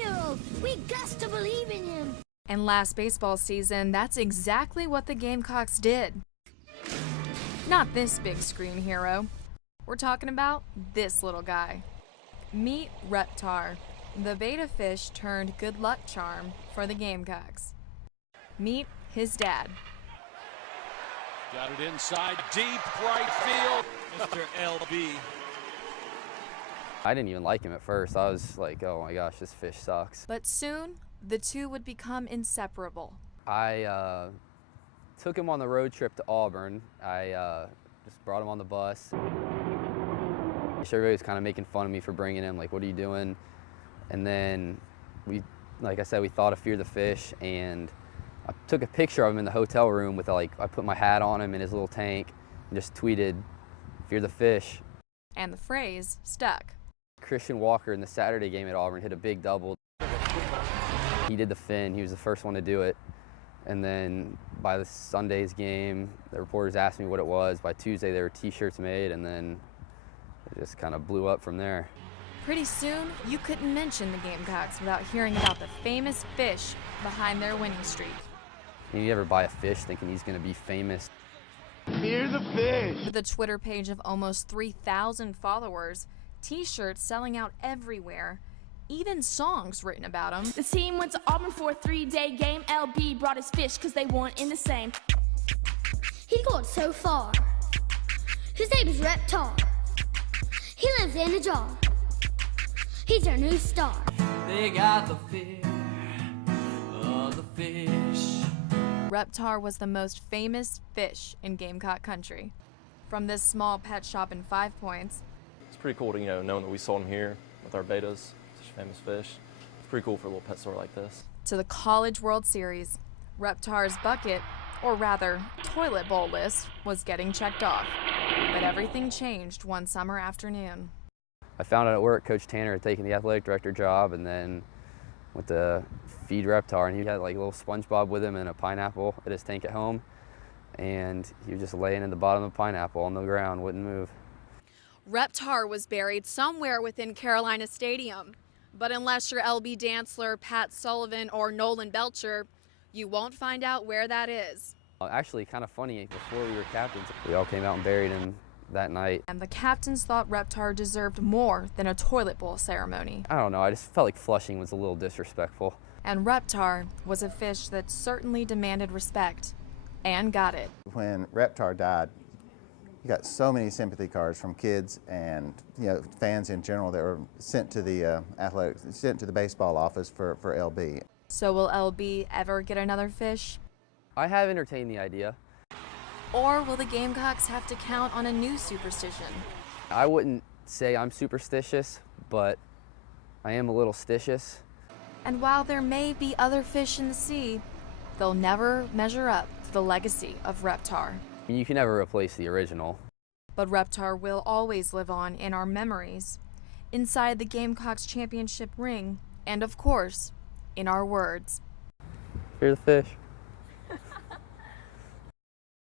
hero. We got to believe in him. And last baseball season, that's exactly what the Gamecocks did. Not this big screen hero. We're talking about this little guy. Meet Reptar, the beta fish turned good luck charm for the Gamecocks. Meet his dad. Got it inside, deep right field, Mr. LB. I didn't even like him at first. I was like, oh my gosh, this fish sucks. But soon, the two would become inseparable. I took him on the road trip to Auburn. I just brought him on the bus. Everybody was kind of making fun of me for bringing him, like, what are you doing? And then like I said, we thought of Fear the Fish, and I took a picture of him in the hotel room with, like, I put my hat on him in his little tank and just tweeted, Fear the Fish. And the phrase stuck. Christian Walker in the Saturday game at Auburn hit a big double. He did the fin, he was the first one to do it. And then by the Sunday's game, the reporters asked me what it was. By Tuesday, there were t-shirts made, and then it just kind of blew up from there. Pretty soon, you couldn't mention the Gamecocks without hearing about the famous fish behind their winning streak. You ever buy a fish thinking he's going to be famous? Fear the fish! With a Twitter page of almost 3,000 followers, t-shirts selling out everywhere, even songs written about him. The team went to Auburn for a 3-day game. LB brought his fish because they weren't in the same. He got so far. His name is Reptar. He lives in a jar. He's our new star. They got the fear of the fish. Reptar was the most famous fish in Gamecock country. From this small pet shop in 5 Points. It's pretty cool to, knowing that we sold them here with our betas, such famous fish. It's pretty cool for a little pet store like this. To the College World Series, Reptar's bucket, or rather, toilet bowl list was getting checked off. But everything changed one summer afternoon. I found out at work Coach Tanner had taken the athletic director job, and then went to feed Reptar, and he had like a little SpongeBob with him and a pineapple at his tank at home, and he was just laying in the bottom of the pineapple on the ground, wouldn't move. Reptar was buried somewhere within Carolina Stadium, but unless you're LB Dantzler, Pat Sullivan, or Nolan Belcher, you won't find out where that is. Actually, kind of funny, before we were captains, we all came out and buried him that night. And the captains thought Reptar deserved more than a toilet bowl ceremony. I don't know, I just felt like flushing was a little disrespectful. And Reptar was a fish that certainly demanded respect, and got it. When Reptar died, he got so many sympathy cards from kids and fans in general that were sent to the sent to the baseball office for LB. So will LB ever get another fish? I have entertained the idea. Or will the Gamecocks have to count on a new superstition? I wouldn't say I'm superstitious, but I am a little stitious. And while there may be other fish in the sea, they'll never measure up to the legacy of Reptar. You can never replace the original. But Reptar will always live on in our memories, inside the Gamecocks championship ring, and of course, in our words. Fear the fish.